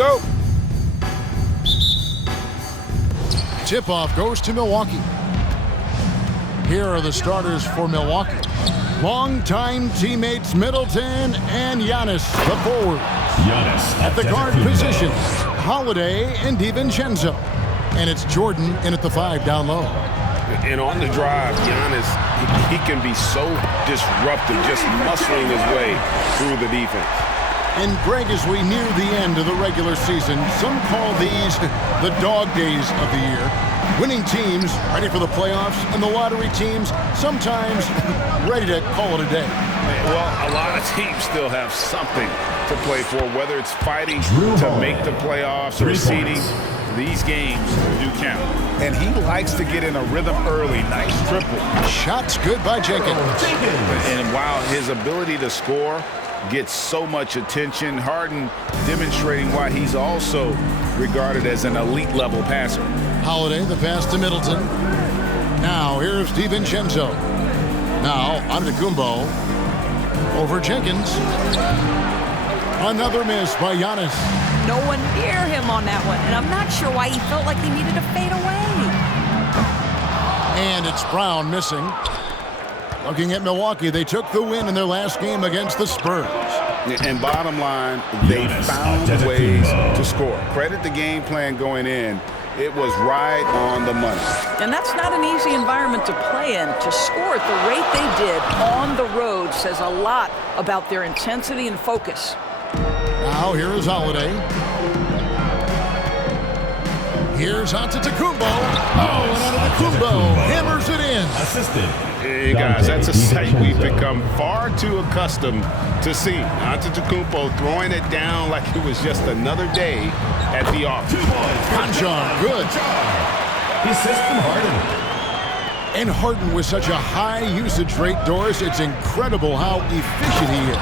go. Tip-off goes to Milwaukee. Here are the starters for Milwaukee. Longtime teammates Middleton and Giannis, the forwards. At the guard position, Holiday and DiVincenzo. And it's Jordan in at the 5 down low. And on the drive, Giannis, he can be so disruptive, just muscling his way through the defense. And Greg, as we near the end of the regular season, some call these the dog days of the year. Winning teams ready for the playoffs, and the lottery teams sometimes ready to call it a day. Well, a lot of teams still have something to play for, whether it's fighting to make the playoffs or seeding. These games do count. And he likes to get in a rhythm early. Nice triple. Shots good by Jenkins. And while his ability to score gets so much attention, Harden demonstrating why he's also regarded as an elite level passer. Holiday, the pass to Middleton. Now here's DiVincenzo. Now Antetokounmpo over Jenkins. Another miss by Giannis. No one near him on that one, and I'm not sure why he felt like he needed to fade away. And it's Brown missing. Looking at Milwaukee, they took the win in their last game against the Spurs. And bottom line, they found ways to score. Credit the game plan going in. It was right on the money. And that's not an easy environment to play in. To score at the rate they did on the road says a lot about their intensity and focus. Now here is Holiday. Here's Antetokounmpo. Oh, and Antetokounmpo hammers it in. Assisted. Hey guys, that's a sight we've become far too accustomed to seeing. Antetokounmpo throwing it down like it was just another day at the office. Conchon, good. The assist from Harden. And Harden with such a high usage rate, Doris, it's incredible how efficient he is.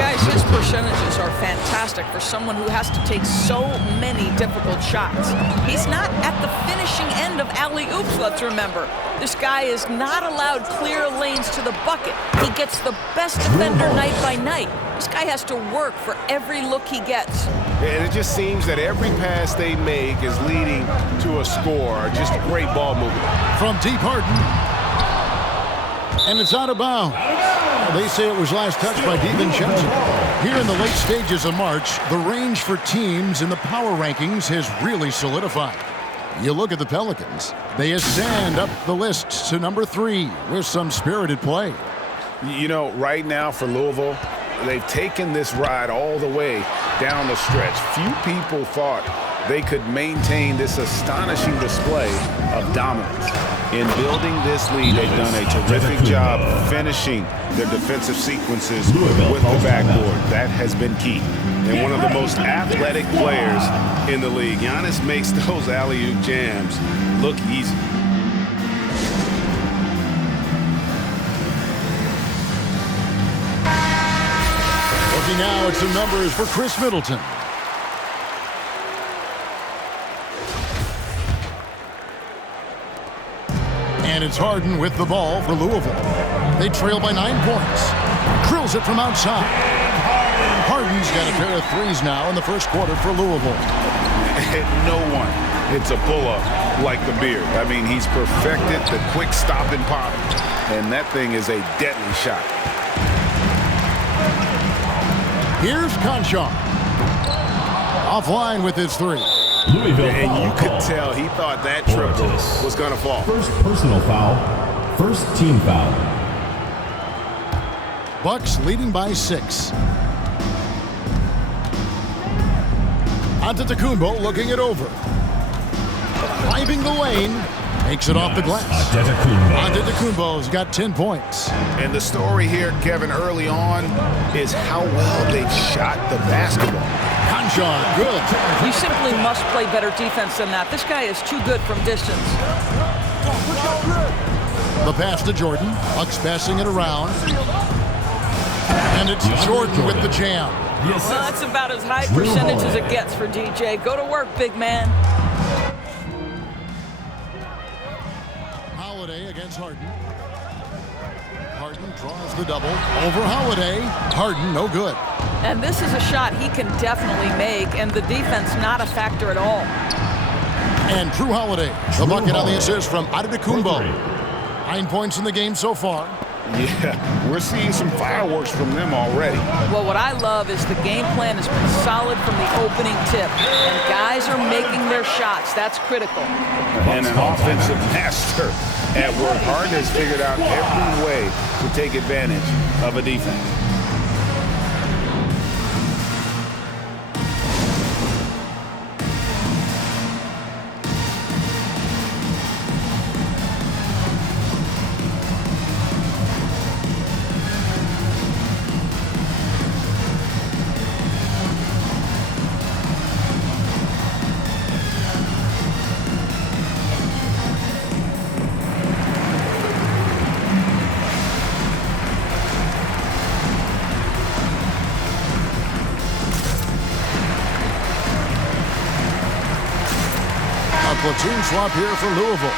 Guys, his percentages are fantastic for someone who has to take so many difficult shots. He's not at the finishing end of alley-oops, let's remember. This guy is not allowed clear lanes to the bucket. He gets the best defender night by night. This guy has to work for every look he gets. And it just seems that every pass they make is leading to a score. Just great ball movement. From deep, Harden. And it's out of bounds. They say it was last touched by DiVincenzo. Here in the late stages of March, the range for teams in the power rankings has really solidified. You look at the Pelicans. They ascend up the list to number 3 with some spirited play. You know, right now for Louisville, they've taken this ride all the way down the stretch. Few people thought they could maintain this astonishing display of dominance. In building this lead, they've done a terrific job finishing their defensive sequences with the backboard. That has been key. And one of the most athletic players in the league. Giannis makes those alley-oop jams look easy. Looking now at some numbers for Chris Middleton. And it's Harden with the ball for Louisville. They trail by 9 points. Drills it from outside. Harden's got a pair of threes now in the first quarter for Louisville. No one hits a pull-up like the Beard. I mean, he's perfected the quick stop and pop, and that thing is a deadly shot. Here's Conchon. Offline with his 3. Louisville and you could tell he thought that triple was going to fall. First personal foul. First team foul. Bucks leading by 6. Antetokounmpo looking it over. Driving the lane. Makes it off the glass. Antetokounmpo's got 10 points. And the story here, Kevin, early on is how well they've shot the basketball. Conchon, good. You simply must play better defense than that. This guy is too good from distance. The pass to Jordan. Bucks passing it around. And it's Jordan with the jam. Well, that's about as high percentage as it gets for DJ. Go to work, big man. Holiday against Harden. Harden draws the double over Holiday. Harden, no good. And this is a shot he can definitely make, and the defense not a factor at all. And Drew Holiday, the bucket on the assist from Adetokounmpo. 9 points in the game so far. Yeah, we're seeing some fireworks from them already. Well, what I love is the game plan has been solid from the opening tip. And guys are making their shots. That's critical. And an offensive master at work. Harden has figured out every way to take advantage of a defense. Platoon swap here for Louisville.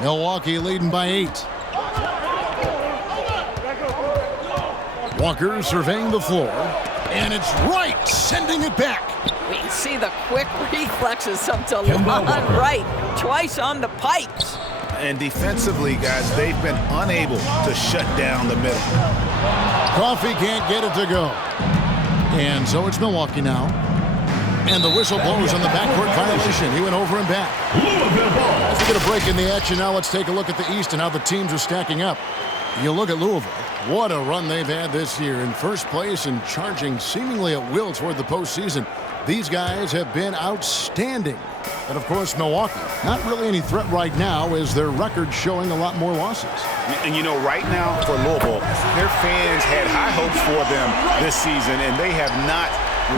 Milwaukee leading by 8. Walker surveying the floor. And it's right, sending it back. We can see the quick reflexes of DeLon Wright. Twice on the pipes. And defensively, guys, they've been unable to shut down the middle. Coffee can't get it to go. And so it's Milwaukee now. And the whistle blows on the backcourt violation. He went over and back. As we get a break in the action now, let's take a look at the East and how the teams are stacking up. You look at Louisville. What a run they've had this year. In first place and charging seemingly at will toward the postseason. These guys have been outstanding. And, of course, Milwaukee, not really any threat right now as their record showing a lot more losses. And, you know, right now for Louisville, their fans had high hopes for them this season, and they have not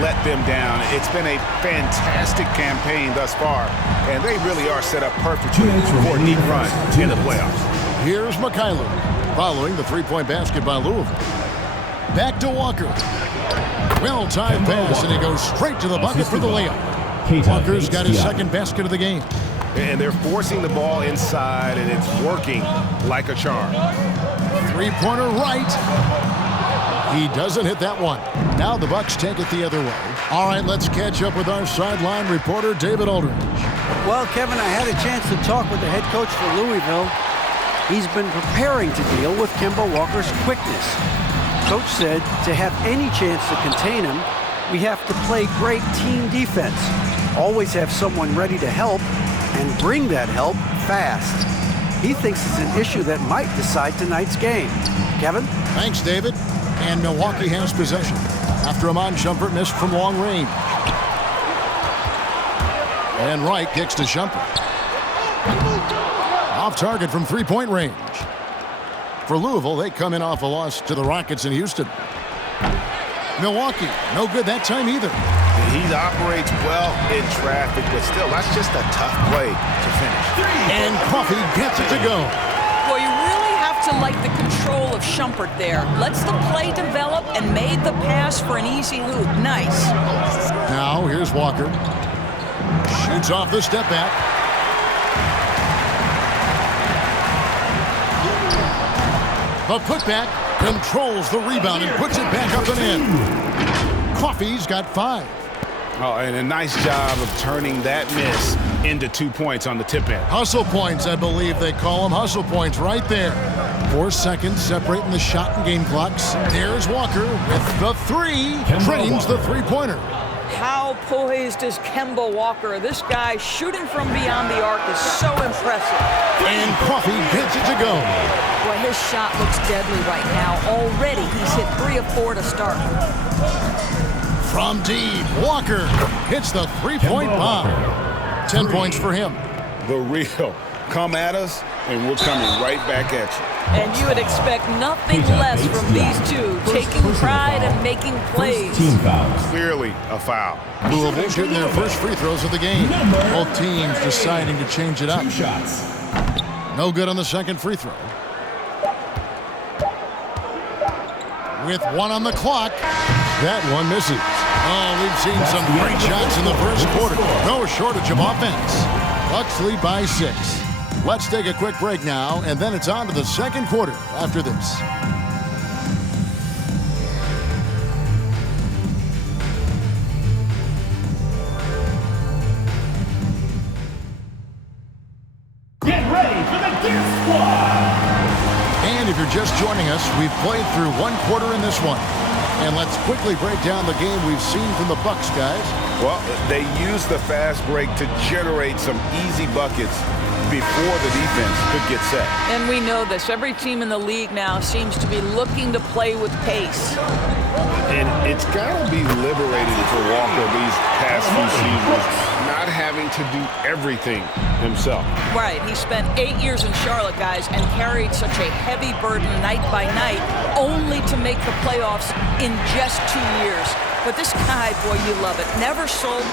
let them down. It's been a fantastic campaign thus far, and they really are set up perfectly for a deep run in the playoffs. Here's Mikhailuk following the three-point basket by Louisville. Back to Walker. Well-timed pass, and he goes straight to the bucket for the layup. Walker's got his second basket of the game. And they're forcing the ball inside, and it's working like a charm. Three-pointer right. He doesn't hit that one. Now the Bucks take it the other way. All right, let's catch up with our sideline reporter, David Aldridge. Well, Kevin, I had a chance to talk with the head coach for Louisville. He's been preparing to deal with Kemba Walker's quickness. Coach said to have any chance to contain him, we have to play great team defense. Always have someone ready to help and bring that help fast. He thinks it's an issue that might decide tonight's game. Kevin? Thanks, David. And Milwaukee has possession after Iman Shumpert missed from long range. And Wright kicks to Shumpert. Off target from three-point range. For Louisville, they come in off a loss to the Rockets in Houston. Milwaukee, no good that time either. He operates well in traffic, but still, that's just a tough play to finish. And Coffee gets it to go. Well, you really have to like the control of Shumpert there. Lets the play develop and made the pass for an easy hoop. Nice. Now, here's Walker. Shoots off the step back. The putback controls the rebound and puts it back up and in. Coffee's got 5. Oh, and a nice job of turning that miss into 2 points on the tip end. Hustle points, I believe they call them. Hustle points right there. 4 seconds separating the shot and game clocks. There's Walker with the 3. Drains the three-pointer. How poised is Kemba Walker? This guy shooting from beyond the arc is so impressive. And Coffee gets it to go. Boy, his shot looks deadly right now. Already he's hit 3 of 4 to start. From deep, Walker hits the three-point bomb. 10 points for him. The real. Come at us, and we're coming right back at you. And you would expect nothing less from these two, taking pride and making plays. Team fouls. Clearly a foul. Louisville shooting their first free throws of the game. Both teams deciding to change it up. 2 shots. No good on the second free throw. With 1 on the clock, that one misses. Oh, we've seen some great shots in the first quarter. No shortage of offense. Bucks lead by 6. Let's take a quick break now, and then it's on to the second quarter after this. Get ready for the Gear Squad! And if you're just joining us, we've played through one quarter in this one. And let's quickly break down the game we've seen from the Bucks, guys. Well, they used the fast break to generate some easy buckets before the defense could get set. And we know this. Every team in the league now seems to be looking to play with pace. And it's got to be liberating for Walker these past few seasons, not having to do everything himself. Right. He spent 8 years in Charlotte, guys, and carried such a heavy burden night by night, only to make the playoffs in just 2 years. But this guy, boy, you love it. Never sulked,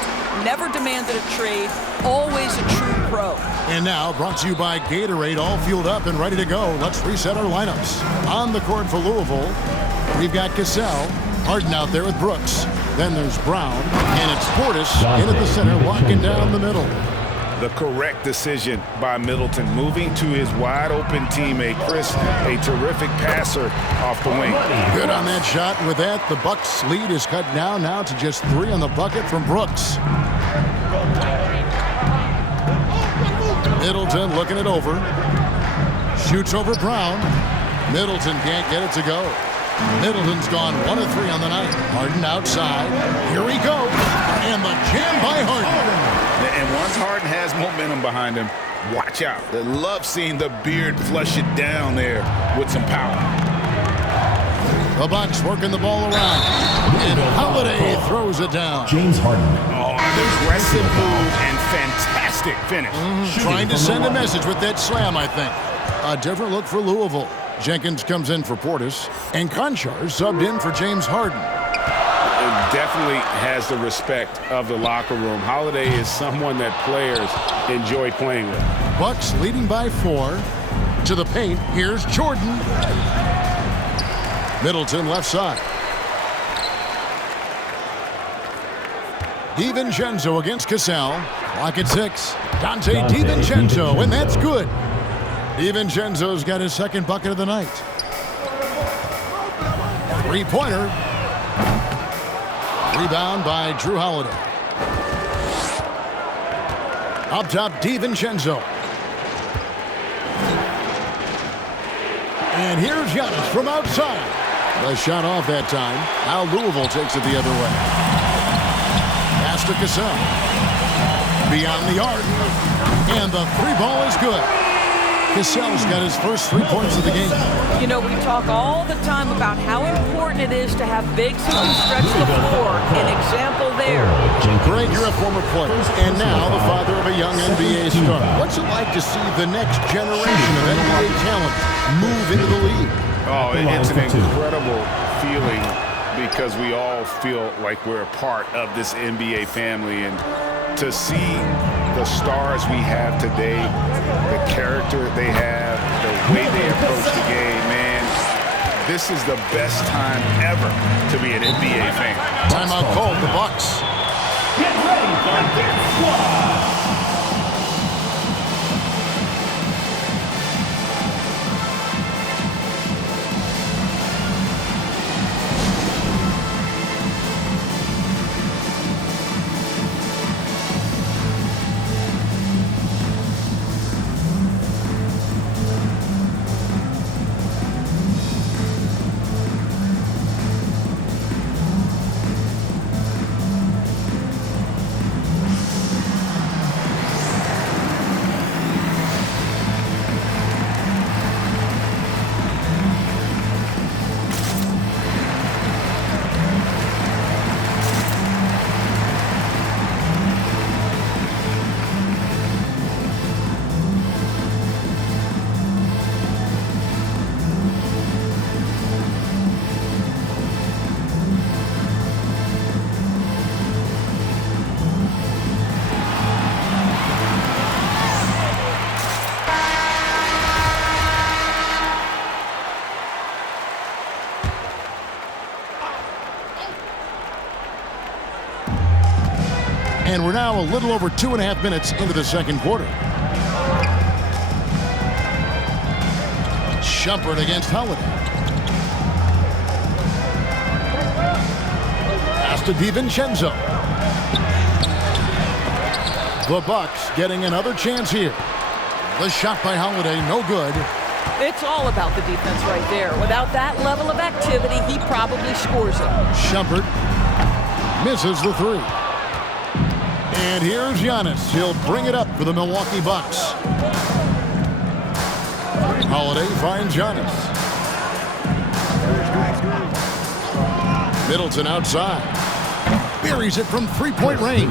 never demanded a trade, always a true pro. And now, brought to you by Gatorade, all fueled up and ready to go. Let's reset our lineups. On the court for Louisville, we've got Cassell, Harden out there with Brooks. Then there's Brown, and it's Portis in at the center, locking down the middle. The correct decision by Middleton, moving to his wide-open teammate, Chris, a terrific passer off the wing. Good on that shot. And with that, the Bucks' lead is cut now to just 3 on the bucket from Brooks. Middleton looking it over. Shoots over Brown. Middleton can't get it to go. Middleton's gone 1 of 3 on the night. Harden outside. Here he goes. And the jam by Harden. And once Harden has momentum behind him, watch out. They love seeing the beard flush it down there with some power. The Bucks working the ball around. And Holiday throws it down. James Harden. Oh, an aggressive move and fantastic finish. Trying to send a message with that slam, I think. A different look for Louisville. Jenkins comes in for Portis. And Conchar subbed in for James Harden. Definitely has the respect of the locker room. Holiday is someone that players enjoy playing with. Bucks leading by 4. To the paint, here's Jordan. Middleton left side. DiVincenzo against Cassell. Clock at 6. Dante DiVincenzo, and that's good. DiVincenzo's got his second bucket of the night. Three-pointer. Rebound by Drew Holiday. Up top, DiVincenzo. And here's Giannis from outside. The shot off that time. Now Louisville takes it the other way. Pass to Cassell. Beyond the arc. And the 3-ball is good. Cassell's got his first 3 points of the game. You know, we talk all the time about how important it is to have bigs who can stretch the floor. An example there. Greg, you're a former player, and now the father of a young NBA star. What's it like to see the next generation of NBA talent move into the league? Oh, it's an incredible feeling because we all feel like we're a part of this NBA family. And to see the stars we have today, the character they have, the way they approach the game, man, this is the best time ever to be an NBA fan. Timeout called, the Bucks. Get ready for the Gear Squad! And we're now a little over 2.5 minutes into the second quarter. Shumpert against Holiday. Pass to DiVincenzo. The Bucks getting another chance here. The shot by Holiday, no good. It's all about the defense right there. Without that level of activity, he probably scores it. Shumpert misses the three. And here's Giannis. He'll bring it up for the Milwaukee Bucks. Holiday finds Giannis. Middleton outside. Buries it from three-point range.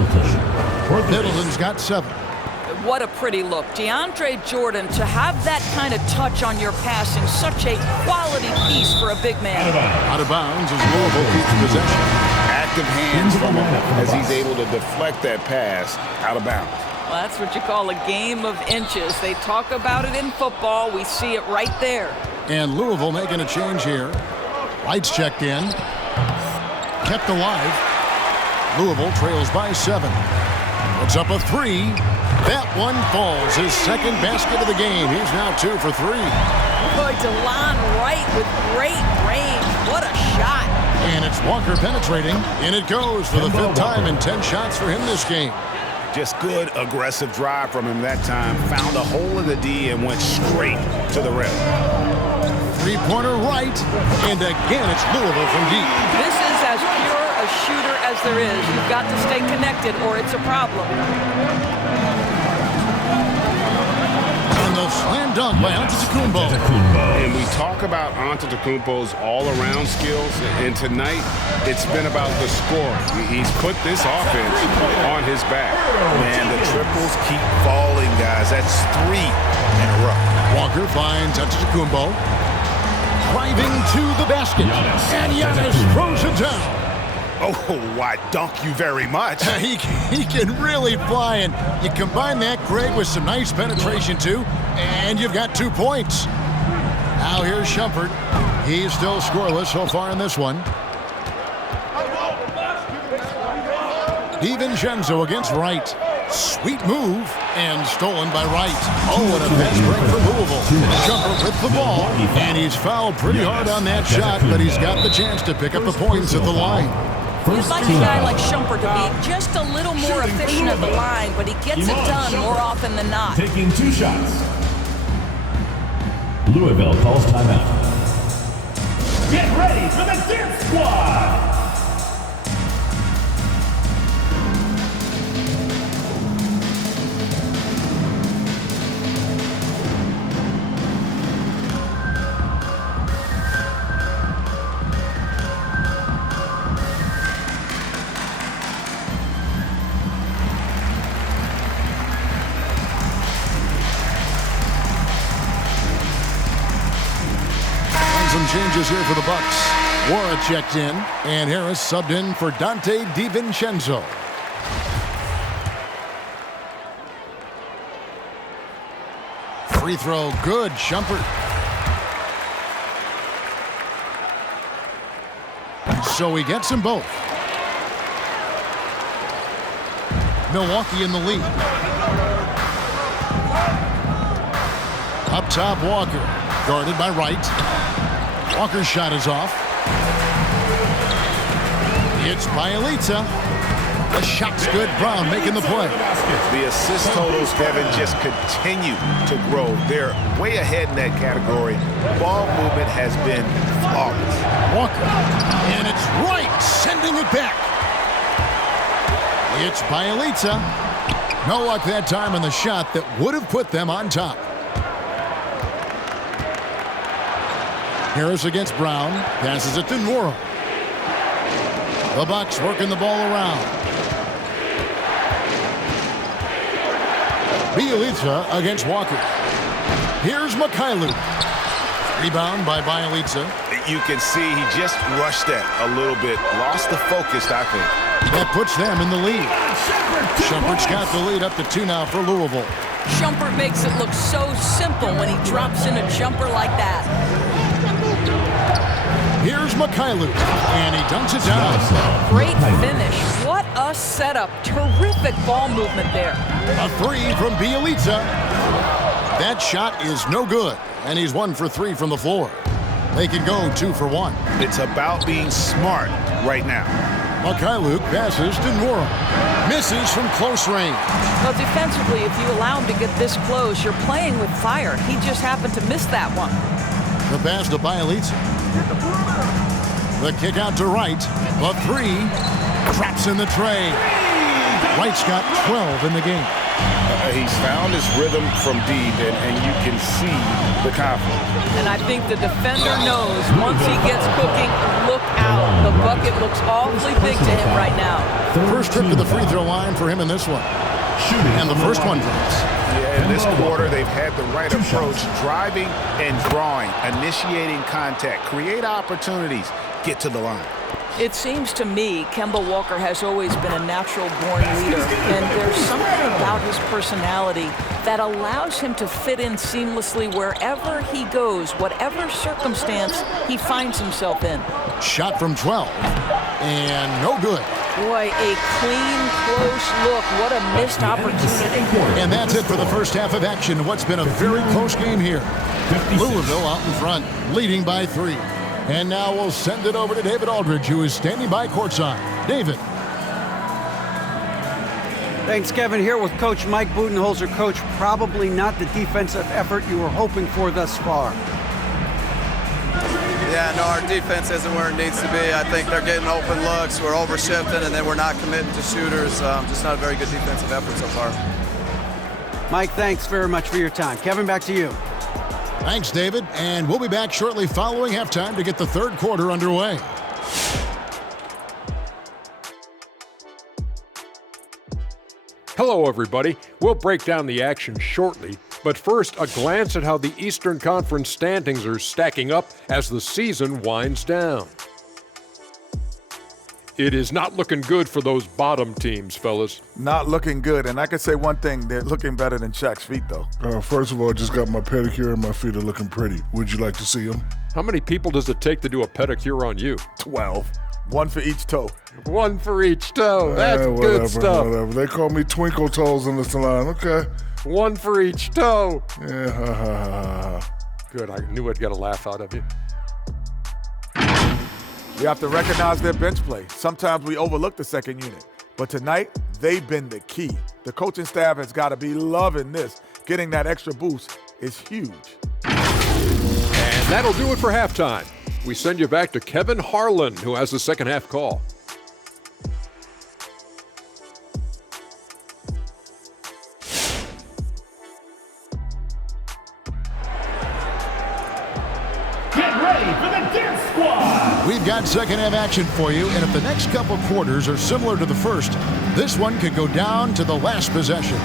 Middleton's got 7. What a pretty look. DeAndre Jordan, to have that kind of touch on your passing, such a quality piece for a big man. Out of bounds as Louisville keeps possession. Active hands from him as he's able to deflect that pass out of bounds. Well, that's what you call a game of inches. They talk about it in football. We see it right there. And Louisville making a change here. Lights checked in. Kept alive. Louisville trails by 7. Puts up a 3. That one falls. His second basket of the game. He's now 2 for 3. Boy, DeLon Wright with great range. What a shot. And it's Walker penetrating. And it goes for the 5th time in 10 shots for him this game. Just good, aggressive drive from him that time. Found a hole in the D and went straight to the rim. Three-pointer right. And again, it's Louisville from deep. This is as pure a shooter as there is. You've got to stay connected or it's a problem. And the slam dunk by Antetokounmpo. And we talk about Antetokounmpo's all-around skills, and tonight it's been about the scoring. He's put this offense on his back. Man, the triples keep falling, guys. That's 3 in a row. Walker finds Antetokounmpo. Driving to the basket. And Giannis throws it down. Oh, why, dunk you very much. He can really fly, and you combine that, Greg, with some nice penetration, too, and you've got 2 points. Now here's Shumpert. He's still scoreless so far in this one. DiVincenzo against Wright. Sweet move, and stolen by Wright. Oh, and a fast break for Louisville. Shumpert with the ball, and he's fouled pretty hard on that shot, but he's got the chance to pick up the points at the line. You'd like a guy like Shumpert to be just a little more efficient at the line, but he gets it done more often than not. Taking 2 shots. Louisville calls timeout. Get ready for the dance squad. Some changes here for the Bucks. Wara checked in, and Harris subbed in for Dante DiVincenzo. Free throw, good. Shumpert. So he gets them both. Milwaukee in the lead. Up top, Walker. Guarded by Wright. Walker's shot is off. It's Bielitsa. The shot's good. Brown making the play. The assist totals, Kevin, just continue to grow. They're way ahead in that category. Ball movement has been flawless. Walker. And it's Wright sending it back. It's Bielitsa. No luck that time on the shot that would have put them on top. Harris against Brown. Passes it to Nwora. The Bucks working the ball around. Bielitsa against Walker. Here's Mikhailu. Rebound by Bielitsa. You can see he just rushed that a little bit. Lost the focus, I think. That puts them in the lead. Shumpert's got the lead up to 2 now for Louisville. Shumpert makes it look so simple when he drops in a jumper like that. Here's Mikhailu, and he dunks it down. Great finish. What a setup. Terrific ball movement there. A three from Bielitsa. That shot is no good, and he's 1 for 3 from the floor. They can go 2 for 1. It's about being smart right now. Mikhailuk passes to Nora. Misses from close range. Well, defensively, if you allow him to get this close, you're playing with fire. He just happened to miss that one. The pass to Bielitsa. The kick out to Wright. The three. Traps in the tray. Wright's got 12 in the game. He's found his rhythm from deep, and you can see the confidence. And I think the defender knows once he gets cooking, look out. The bucket looks awfully big to him right now. First trip to the free throw line for him in this one. And the first one drops. Yeah, in this quarter, they've had the right approach, driving and drawing, initiating contact, create opportunities, get to the line. It seems to me Kemba Walker has always been a natural-born leader, and there's something about his personality that allows him to fit in seamlessly wherever he goes, whatever circumstance he finds himself in. Shot from 12, and no good. Boy, a clean, close look. What a missed opportunity. And that's it for the first half of action. What's been a very close game here. Louisville out in front, leading by 3. And now we'll send it over to David Aldridge, who is standing by courtside. David. Thanks, Kevin. Here with Coach Mike Budenholzer. Coach, probably not the defensive effort you were hoping for thus far. Yeah, no, our defense isn't where it needs to be. I think they're getting open looks. We're overshifting, and then we're not committing to shooters. Just not a very good defensive effort so far. Mike, thanks very much for your time. Kevin, back to you. Thanks, David. And we'll be back shortly following halftime to get the third quarter underway. Hello, everybody. We'll break down the action shortly, but first, a glance at how the Eastern Conference standings are stacking up as the season winds down. It is not looking good for those bottom teams, fellas. Not looking good, and I can say one thing, they're looking better than Shaq's feet, though. First of all, I just got my pedicure and my feet are looking pretty. Would you like to see them? How many people does it take to do a pedicure on you? 12. 1 for each toe. 1 for each toe. That's good stuff. Whatever. They call me Twinkle Toes in the salon. Okay. 1 for each toe. Yeah, ha, ha, ha, ha. Good, I knew I'd get a laugh out of you. We have to recognize their bench play. Sometimes we overlook the second unit. But tonight, they've been the key. The coaching staff has got to be loving this. Getting that extra boost is huge. And that'll do it for halftime. We send you back to Kevin Harlan, who has the second half call. Get ready for the Dance Squad! We've got second half action for you, and if the next couple quarters are similar to the first, this one could go down to the last possession.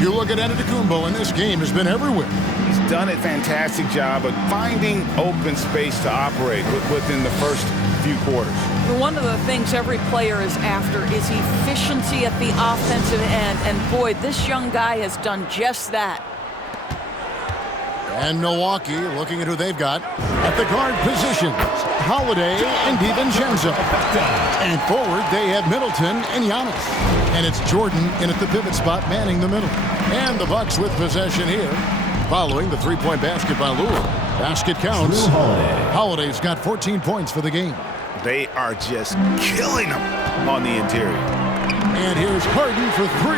You look at Antetokounmpo, and this game has been everywhere. He's done a fantastic job of finding open space to operate within the first few quarters. One of the things every player is after is efficiency at the offensive end, and boy, this young guy has done just that. And Milwaukee looking at who they've got at the guard positions. Holiday and DiVincenzo. And forward, they have Middleton and Giannis. And it's Jordan in at the pivot spot, manning the middle. And the Bucks with possession here, following the three-point basket by Louisville. Basket counts. Holiday's got 14 points for the game. They are just killing them on the interior. And here's Harden for 3.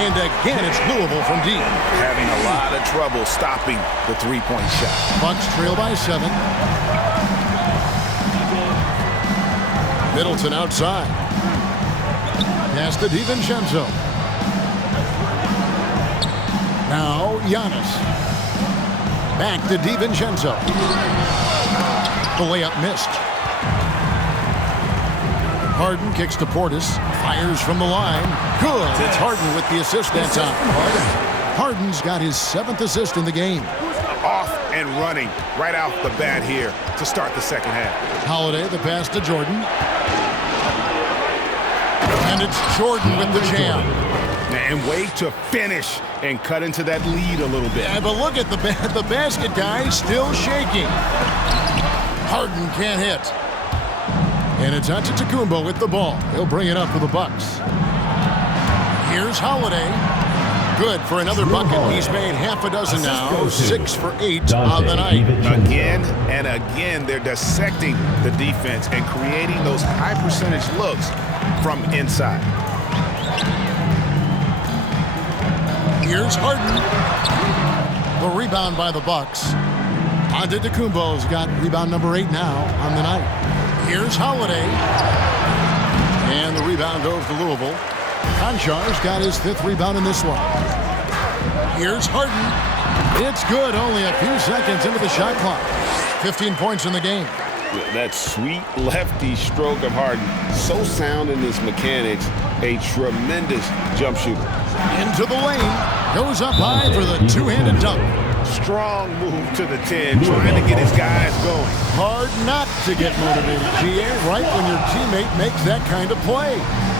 And again, it's Louisville from deep. Having a lot of trouble stopping the three-point shot. Bucks trail by 7. Middleton outside. Pass to DiVincenzo. Now Giannis. Back to DiVincenzo. The layup missed. Harden kicks to Portis. Fires from the line. Good. It's Harden with the assist that time. Harden's got his 7th assist in the game. Off and running right off the bat here to start the second half. Holiday, the pass to Jordan. And it's Jordan with the jam. And wait to finish and cut into that lead a little bit. Yeah, but look at the basket guy still shaking. Harden can't hit. And it's Antetokounmpo with the ball. He'll bring it up for the Bucks. Here's Holiday. Good for another bucket. He's made half a dozen now. 6 for 8 on the night. Again and again, they're dissecting the defense and creating those high percentage looks from inside. Here's Harden. The rebound by the Bucks. Antetokounmpo's got rebound number 8 now on the night. Here's Holiday. And the rebound goes to Louisville. Konchar's got his 5th rebound in this one. Here's Harden. It's good, only a few seconds into the shot clock. 15 points in the game. That sweet lefty stroke of Harden, so sound in his mechanics, a tremendous jump shooter. Into the lane, goes up high for the two-handed dunk. Strong move to the 10, trying to get his guys going. Hard not to get motivated, GA, right when your teammate makes that kind of play.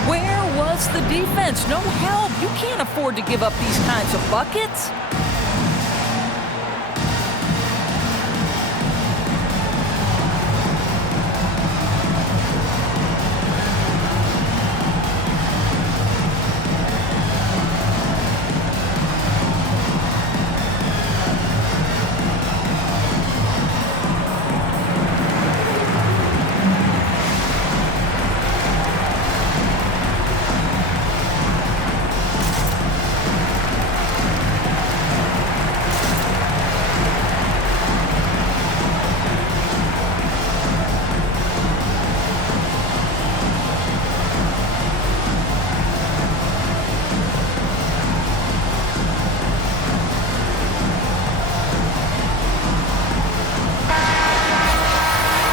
Where was the defense? No help. You can't afford to give up these kinds of buckets.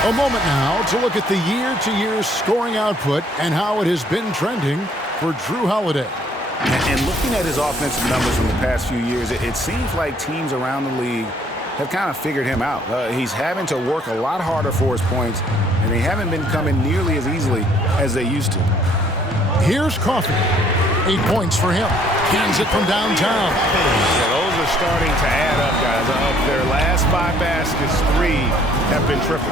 A moment now to look at the year-to-year scoring output and how it has been trending for Drew Holiday. And looking at his offensive numbers from the past few years, it seems like teams around the league have kind of figured him out. He's having to work a lot harder for his points, and they haven't been coming nearly as easily as they used to. Here's Coffey. 8 points for him. Cans it from downtown. Yeah, those are starting to add up, guys. Of their last 5 baskets, 3 have been triple.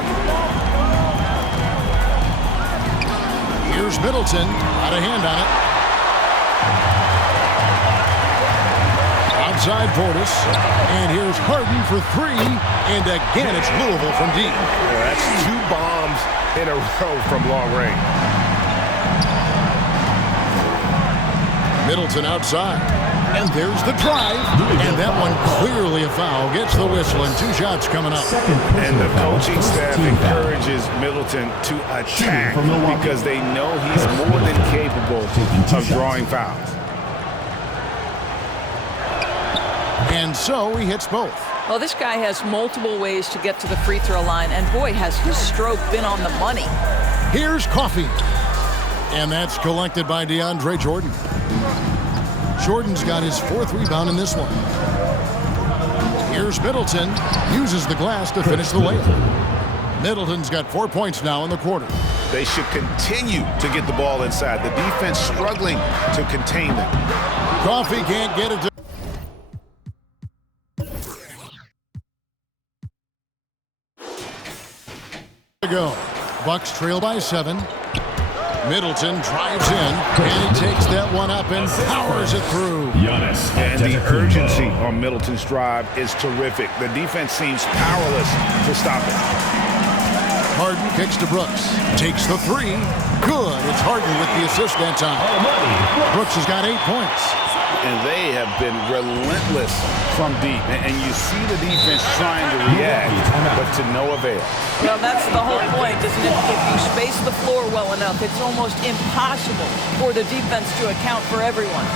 Here's Middleton. Got a hand on it. Outside Portis. And here's Harden for 3. And again, it's Louisville from deep. Yeah, that's 2 bombs in a row from long range. Middleton outside. And there's the drive. And that one clearly a foul. Gets the whistle and 2 shots coming up. And the coaching staff encourages Middleton to attack because they know he's more than capable of drawing fouls. And so he hits both. Well, this guy has multiple ways to get to the free throw line, and boy, has his stroke been on the money. Here's Coffey. And that's collected by DeAndre Jordan. Jordan's got his 4th rebound in this one. Here's Middleton. Uses the glass to finish the layup. Middleton's got 4 points now in the quarter. They should continue to get the ball inside. The defense struggling to contain them. Coffey can't get it to go. Bucks trail by 7. Middleton drives in, and he takes that one up and powers it through. And the urgency on Middleton's drive is terrific. The defense seems powerless to stop it. Harden kicks to Brooks. Takes the 3. Good. It's Harden with the assist that time. Brooks has got 8 points. And they have been relentless from deep. And you see the defense trying to react, but to no avail. Well, that's the whole point, isn't it? If you space the floor well enough, it's almost impossible for the defense to account for everyone.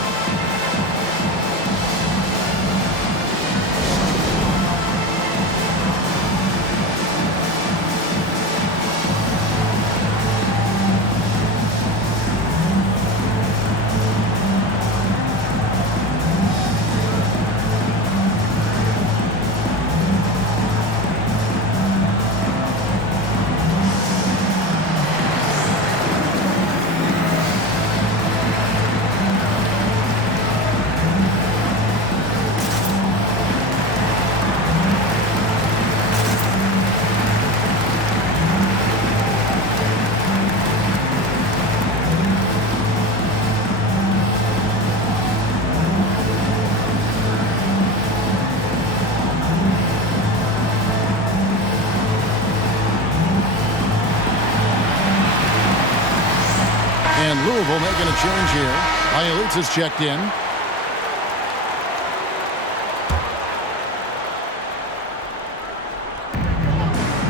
Louisville making a change here. Bielitsa's checked in.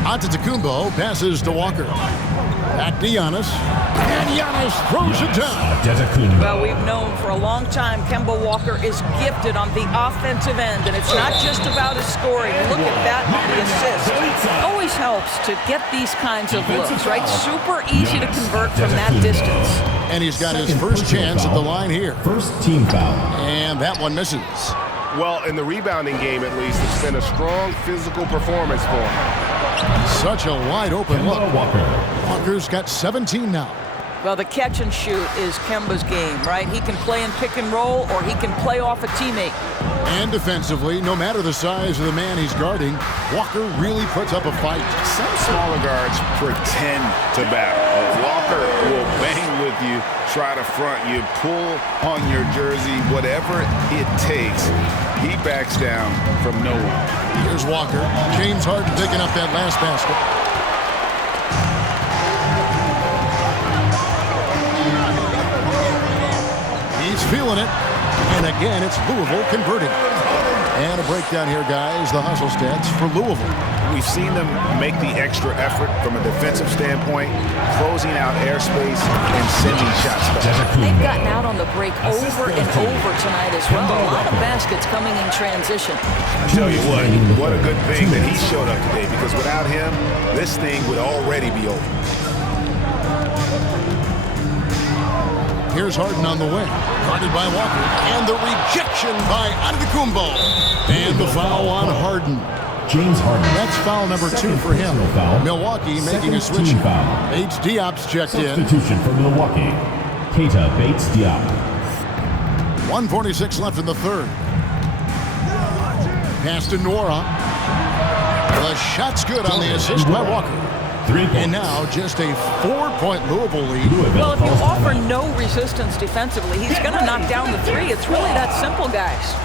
Antetokounmpo passes to Walker. Back to Giannis. And Giannis throws it down. Well, we've known for a long time Kemba Walker is gifted on the offensive end, and it's not just about his scoring. Look at that, the assist. Always helps to get these kinds of looks, right? Super easy to convert from that distance. And he's got his first chance at the line here. First team foul. And that one misses. Well, in the rebounding game, at least, it's been a strong physical performance for him. Such a wide open look. Walker. Walker's got 17 now. Well, the catch and shoot is Kemba's game, right? He can play in pick and roll, or he can play off a teammate. And defensively, no matter the size of the man he's guarding, Walker really puts up a fight. Some smaller guards pretend to battle. Walker will bang with you, try to front you, pull on your jersey, whatever it takes. He backs down from no one. Here's Walker. James Harden picking up that last basket. He's feeling it. And again, it's Louisville converting. And a breakdown here, guys. The hustle stats for Louisville. We've seen them make the extra effort from a defensive standpoint, closing out airspace and sending shots back. They've gotten out on the break over and over tonight as well. A lot of baskets coming in transition. I tell you what a good thing that he showed up today, because without him, this thing would already be over. Here's Harden on the wing. Guarded by Walker. And the rejection by Antetokounmpo. And the foul on Harden. James Harden. That's foul number 2 for him. Foul. Milwaukee making a switch. Foul. Bates Diop's checked in. Substitution for Milwaukee. Keita Bates Diop. 1:46 left in the third. Pass to Nora. The shot's good on the assist by Walker. 3 points. And now just a 4-point Louisville lead. Well, if you offer no resistance defensively, he's going to knock down the three. It's really that simple, guys.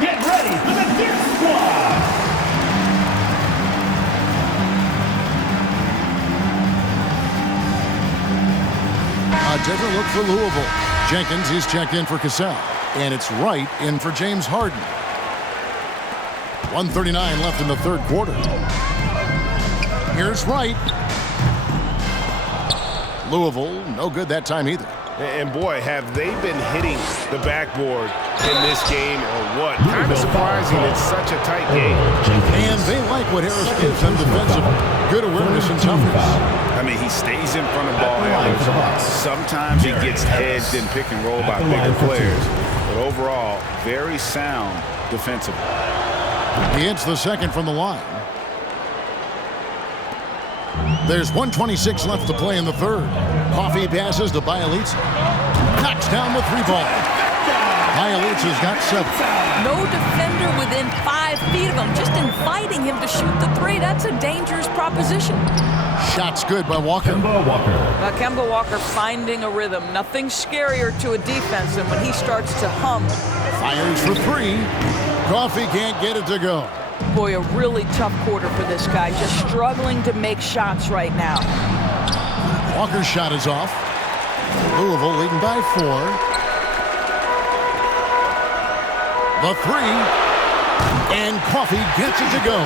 Get ready for the Dip Squad! A different look for Louisville. Jenkins is checked in for Cassell. And it's Wright in for James Harden. 1:39 left in the third quarter. Here's Wright. Louisville, no good that time either. And boy, have they been hitting the backboard in this game or what? Kind of surprising, it's such a tight game. And they like what Harris gives them defensively. Good awareness and toughness. I mean, he stays in front of ball handlers. Sometimes he gets hedged in pick and roll by bigger players. But overall, very sound defensively. He hits the second from the line. There's 1:26 left to play in the third. Coffee passes to Bielitsa. Knocks down the three ball. Bielitsa's got 7. No defender within 5 feet of him, just inviting him to shoot the three. That's a dangerous proposition. Shot's good by Walker. Kemba Walker. Now, Kemba Walker finding a rhythm. Nothing scarier to a defense than when he starts to hum. Fires for 3. Coffee can't get it to go. Boy, a really tough quarter for this guy. Just struggling to make shots right now. Walker's shot is off. Louisville leading by 4. The 3. And Coffee gets it to go.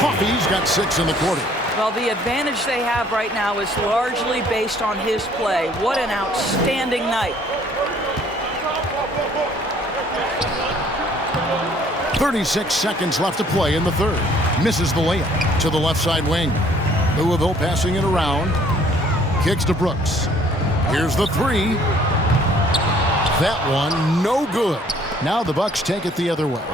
Coffee's got 6 in the quarter. Well, the advantage they have right now is largely based on his play. What an outstanding night. 36 seconds left to play in the third. Misses the layup to the left side wing. Louisville passing it around. Kicks to Brooks. Here's the three. That one, no good. Now the Bucks take it the other way.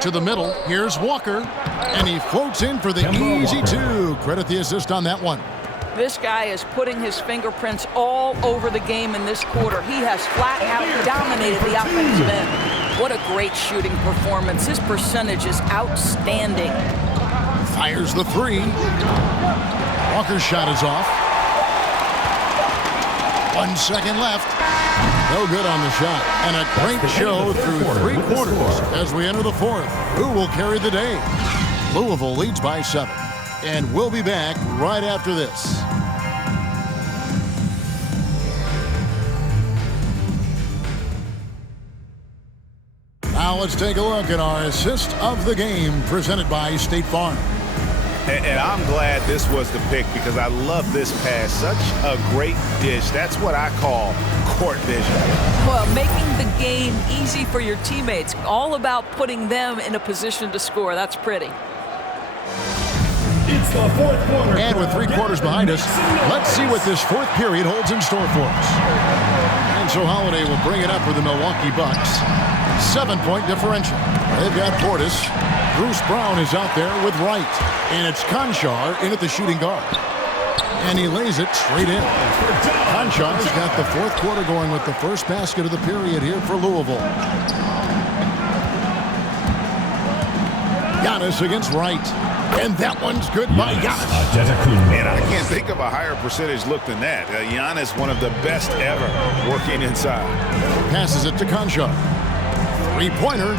To the middle, here's Walker. And he floats in for the easy two. Credit the assist on that one. This guy is putting his fingerprints all over the game in this quarter. He has flat out dominated the offensive end. What a great shooting performance. His percentage is outstanding. Fires the three. Walker's shot is off. 1 second left. No good on the shot. And a great show through 3 quarters as we enter the fourth. Who will carry the day? Louisville leads by 7. And we'll be back right after this. Now let's take a look at our assist of the game presented by State Farm. And I'm glad this was the pick because I love this pass. Such a great dish. That's what I call court vision. Well, making the game easy for your teammates. All about putting them in a position to score. That's pretty. It's the fourth quarter. And with 3 quarters behind us, let's see what this fourth period holds in store for us. And so Holiday will bring it up for the Milwaukee Bucks. 7-point differential. They've got Portis. Bruce Brown is out there with Wright. And it's Conchar in at the shooting guard. And he lays it straight in. Conchar's got the fourth quarter going with the first basket of the period here for Louisville. Giannis against Wright. And that one's good by Giannis. Man, I can't think of a higher percentage look than that. Giannis, one of the best ever working inside. Passes it to Conchar. Three-pointer.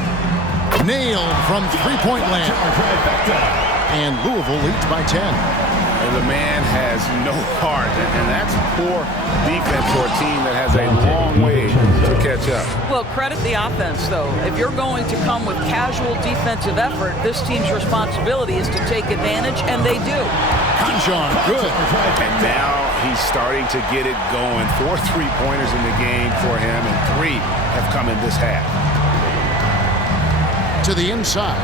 Nailed from three-point land. And Louisville leads by 10. The man has no heart, and that's poor defense for a team that has a long way to catch up. Well, credit the offense, though. If you're going to come with casual defensive effort, this team's responsibility is to take advantage, and they do. Conchar, good. And now he's starting to get it going. 4 3-pointers in the game for him, and 3 have come in this half. To the inside.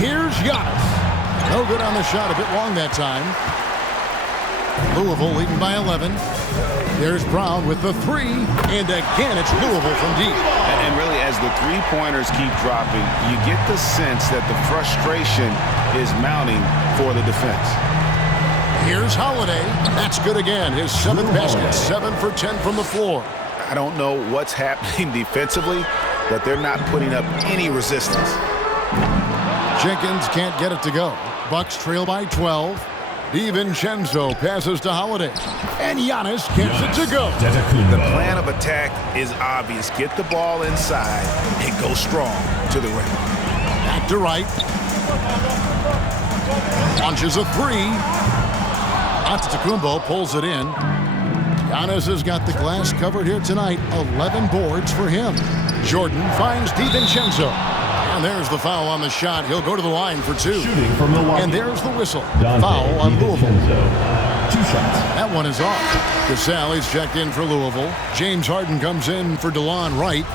Here's Giannis. No good on the shot, a bit long that time. Louisville leading by 11. There's Brown with the 3, and again it's Louisville from deep. And really, as the 3-pointers keep dropping, you get the sense that the frustration is mounting for the defense. Here's Holiday. That's good again. His 7th basket, 7 for 10 from the floor. I don't know what's happening defensively, but they're not putting up any resistance. Jenkins can't get it to go. Bucks trail by 12. DiVincenzo passes to Holiday. And Giannis gets it to go. The plan of attack is obvious. Get the ball inside and go strong to the rim. Back to Wright. Launches a 3. Antetokounmpo pulls it in. Giannis has got the glass covered here tonight. 11 boards for him. Jordan finds DiVincenzo. And there's the foul on the shot. He'll go to the line for 2. Shooting from Milwaukee. And there's the whistle. Foul on Louisville. 2 shots. That one is off. Gasol is checked in for Louisville. James Harden comes in for DeLon Wright.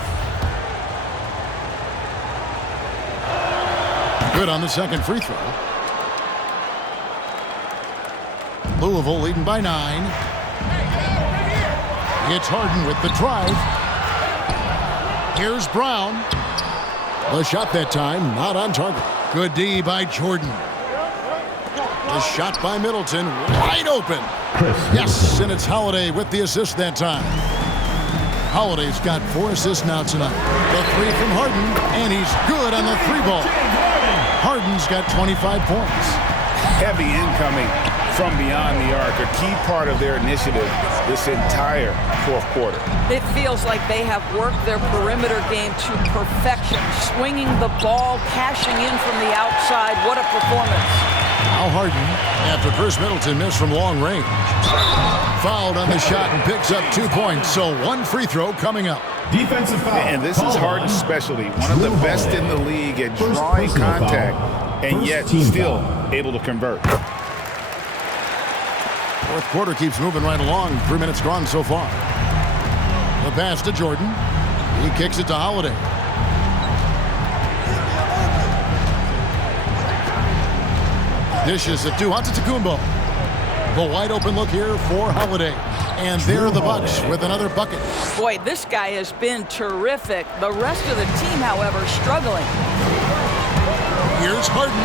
Good on the second free throw. Louisville leading by 9. It's Harden with the drive. Here's Brown. The shot that time, not on target. Good D by Jordan. The shot by Middleton, wide open. Yes, and it's Holiday with the assist that time. Holiday's got 4 assists now tonight. The 3 from Harden, and he's good on the 3 ball. Harden's got 25 points. Heavy incoming from beyond the arc, a key part of their initiative this entire fourth quarter. It feels like they have worked their perimeter game to perfection, swinging the ball, cashing in from the outside. What a performance. Now Harden, after Chris Middleton missed from long range. Fouled on the shot and picks up 2 points, so 1 free throw coming up. Defensive foul. And this is Harden's specialty, one of the best in the league at drawing contact and yet still able to convert. Fourth quarter keeps moving right along. 3 minutes gone so far. The pass to Jordan. He kicks it to Holiday. Dishes it to Antetokounmpo. The wide open look here for Holiday. And there are the Bucks with another bucket. Boy, this guy has been terrific. The rest of the team, however, struggling. Here's Harden.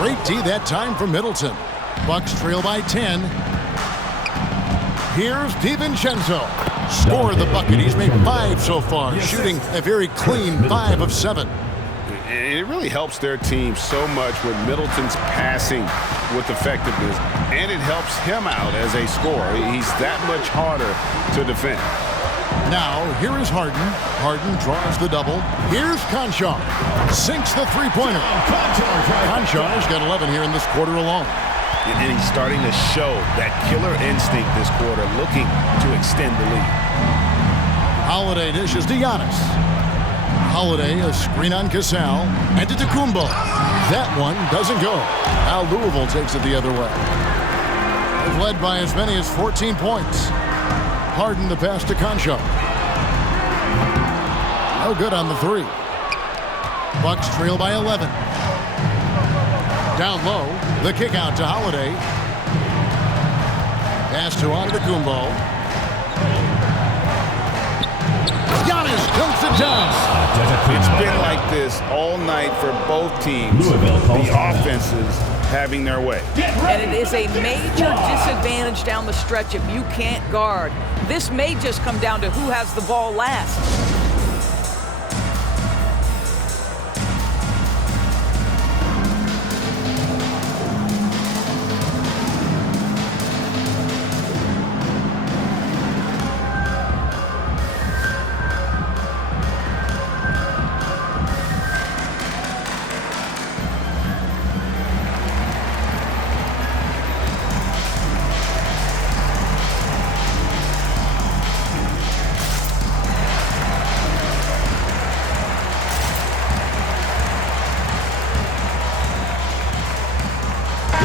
Great D that time from Middleton. Bucks trail by 10. Here's DiVincenzo. Scored the bucket. He's made 5 so far, shooting a very clean 5 of 7. And it really helps their team so much with Middleton's passing with effectiveness, and it helps him out as a scorer. He's that much harder to defend. Now, here is Harden. Harden draws the double. Here's Conchar. Sinks the three-pointer. Conchar's got 11 here in this quarter alone. And he's starting to show that killer instinct this quarter, looking to extend the lead. Holiday dishes to Giannis. Holiday, a screen on Casal. And to Antetokounmpo. That one doesn't go. Now Louisville takes it the other way. They've led by as many as 14 points. Harden the pass to Conchar. No good on the 3. Bucks trail by 11. Down low, the kick out to Holiday. Pass to Antetokounmpo. Giannis dumps it down. It's been like this all night for both teams. The offenses having their way. And it is a major disadvantage down the stretch if you can't guard. This may just come down to who has the ball last.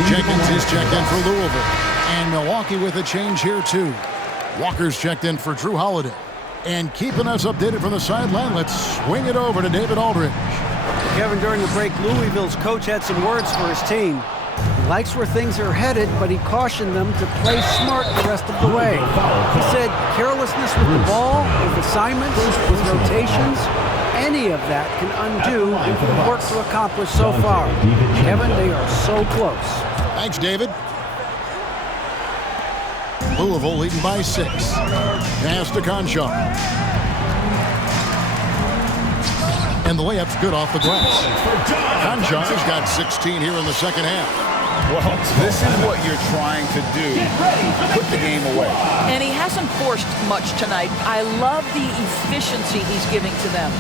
Jenkins is checked in for Louisville. And Milwaukee with a change here, too. Walker's checked in for Drew Holiday. And keeping us updated from the sideline, let's swing it over to David Aldridge. Kevin, during the break, Louisville's coach had some words for his team. He likes where things are headed, but he cautioned them to play smart the rest of the way. He said carelessness with the ball, with assignments, with rotations, any of that can undo what we've worked to accomplish so far. Kevin, they are so close. Thanks, David. Louisville leading by 6. Pass to Conchar. And the layup's good off the glass. Conchar's got 16 here in the second half. Well, this is what you're trying to do. Put the game away. And he hasn't forced much tonight. I love the efficiency he's giving to them.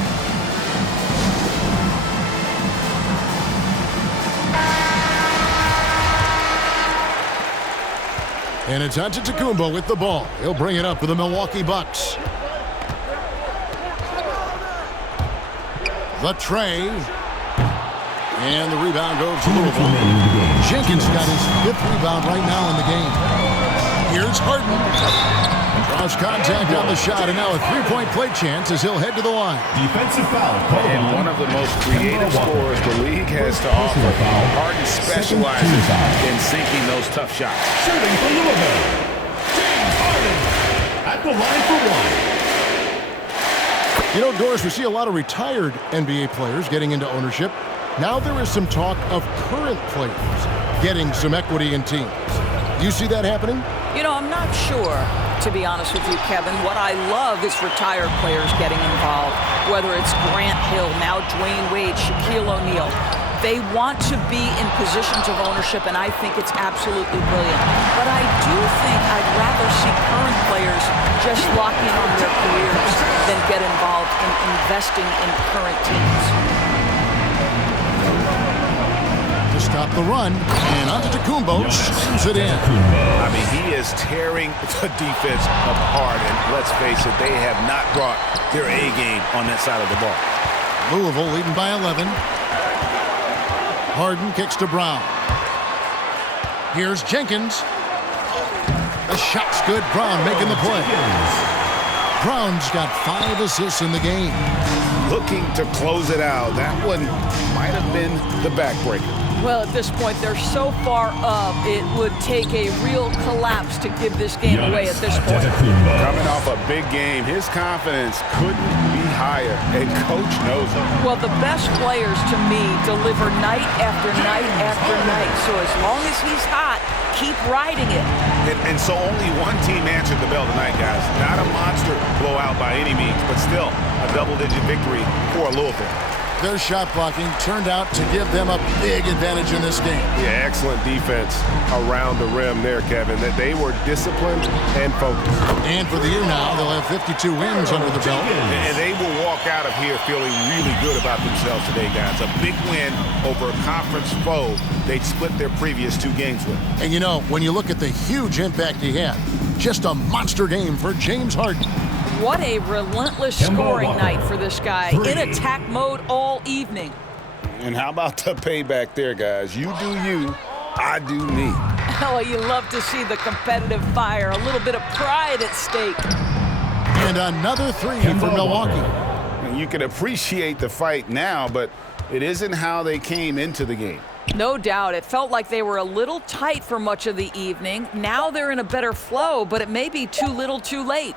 And it's Antetokounmpo with the ball. He'll bring it up for the Milwaukee Bucks. The tray. And the rebound goes to Louisville. Jenkins got his 5th rebound right now in the game. Here's Harden. Draws contact on the shot, and now a 3-point play chance as he'll head to the line. Defensive foul called. And one of the most creative scorers the league has to offer. Harden specializes in sinking those tough shots. Shooting for Louisville, James Harden at the line for 1. You know, Doris, we see a lot of retired NBA players getting into ownership. Now there is some talk of current players getting some equity in teams. You see that happening? You know, I'm not sure, to be honest with you, Kevin. What I love is retired players getting involved, whether it's Grant Hill, now Dwayne Wade, Shaquille O'Neal. They want to be in positions of ownership, and I think it's absolutely brilliant. But I do think I'd rather see current players just lock in on their careers than get involved in investing in current teams. To stop the run, and Antetokounmpo slams it in. I mean, he is tearing the defense apart, and let's face it, they have not brought their A game on that side of the ball. Louisville leading by 11. Harden kicks to Brown. Here's Jenkins. The shot's good. Brown making the play. Brown's got 5 assists in the game. Looking to close it out. That one might have been the backbreaker. Well, at this point, they're so far up, it would take a real collapse to give this game away at this point. Coming off a big game, his confidence couldn't be higher, and Coach knows it. Well, the best players, to me, deliver night after night after night. So as long as he's hot, keep riding it. And so only one team answered the bell tonight, guys. Not a monster blowout by any means, but still a double-digit victory for Louisville. Their shot blocking turned out to give them a big advantage in this game. Yeah, excellent defense around the rim there, Kevin. That they were disciplined and focused. And for the year now, they'll have 52 wins under the belt. And they will walk out of here feeling really good about themselves today, guys. A big win over a conference foe they'd split their previous 2 games with. And you know, when you look at the huge impact he had, just a monster game for James Harden. What a relentless scoring night for this guy. In attack mode all evening. And how about the payback there, guys? You do you, I do me. Oh, you love to see the competitive fire. A little bit of pride at stake. And another 3 for Milwaukee. And you can appreciate the fight now, but it isn't how they came into the game. No doubt. It felt like they were a little tight for much of the evening. Now they're in a better flow, but it may be too little too late.